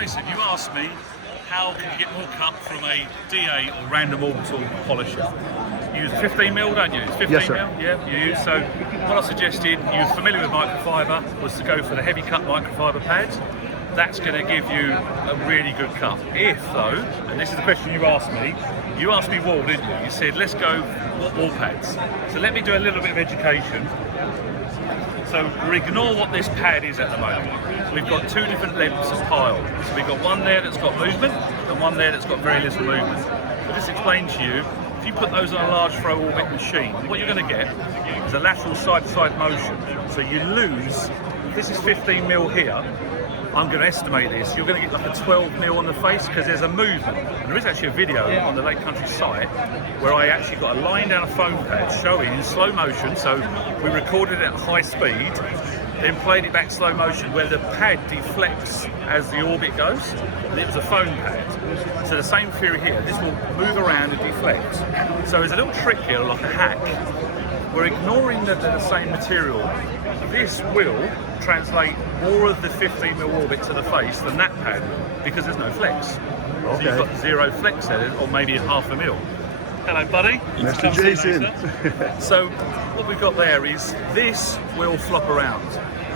Jason, you asked me how can you get more cut from a DA or random orbital polisher. You use 15mm, don't you? It's 15mm, yes, sir. Yeah, you use. So what I suggested, you're familiar with microfiber, was to go for the heavy cut microfiber pads. That's going to give you a really good cut. If though, and this is the question you asked me wall, didn't you? You said, let's go wall pads. So let me do a little bit of education. So we ignore what this pad is at the moment. We've got two different lengths of pile. So we've got one there that's got movement and one there that's got very little movement. So just explain to you, if you put those on a large throw orbit machine, what you're going to get is a lateral side-to-side motion. So you lose, if this is 15mm here, I'm going to estimate this, you're going to get like a 12mm on the face because there's a movement. And there is actually a video on the Lake Country site where I actually got a line down a foam pad showing in slow motion, so we recorded it at high speed, then played it back slow motion where the pad deflects as the orbit goes, and it was a foam pad. So the same theory here, this will move around and deflect. So there's a little trick here, like a hack. We're ignoring that they're the same material. This will translate more of the 15mm orbit to the face than that pad because there's no flex. Okay. So you've got zero flex there, or maybe half a mil. Hello, buddy. Mr. Jason. So what we've got there is this will flop around.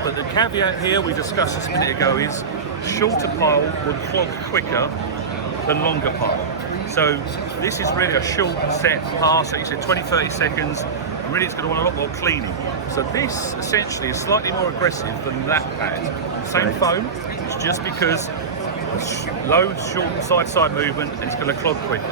But the caveat here we discussed just a minute ago is shorter pile will clog quicker than longer pile. So this is really a short set pass, like you said, 20-30 seconds. Really it's going to want a lot more cleaning. So this essentially is slightly more aggressive than that pad. Same foam, it's just because low, short, side-to-side movement, and it's going to clog quicker.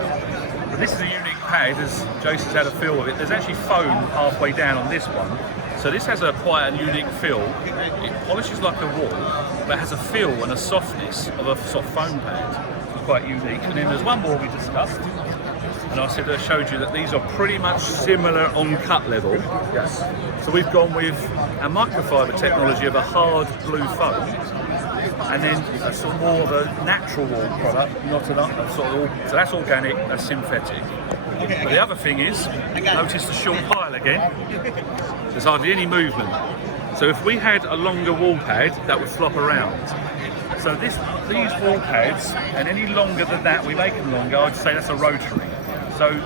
But this is a unique pad, as Jason's had a feel of it. There's actually foam halfway down on this one. So this has quite a unique feel. It polishes like a wall, but has a feel and a softness of a soft foam pad. It's quite unique. And then there's one more we discussed. And I showed you that these are pretty much similar on cut level. Yes. So we've gone with a microfiber technology of a hard blue foam, and then a sort of more of a natural wall product, not a sort of so that's organic, that's synthetic. But the other thing is, notice the short pile again. There's hardly any movement. So if we had a longer wall pad, that would flop around. So these wall pads, and any longer than that, we make them longer, I'd say that's a rotary. So,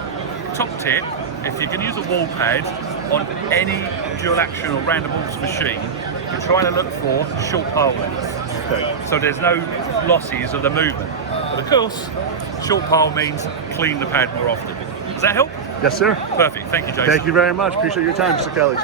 top tip, if you can use a wall pad on any dual action or random orbital machine, you're trying to look for short pile length. Okay. So there's no losses of the movement. But of course, short pile means clean the pad more often. Does that help? Yes, sir. Perfect. Thank you, Jason. Thank you very much. Appreciate your time, Mr. Kelly.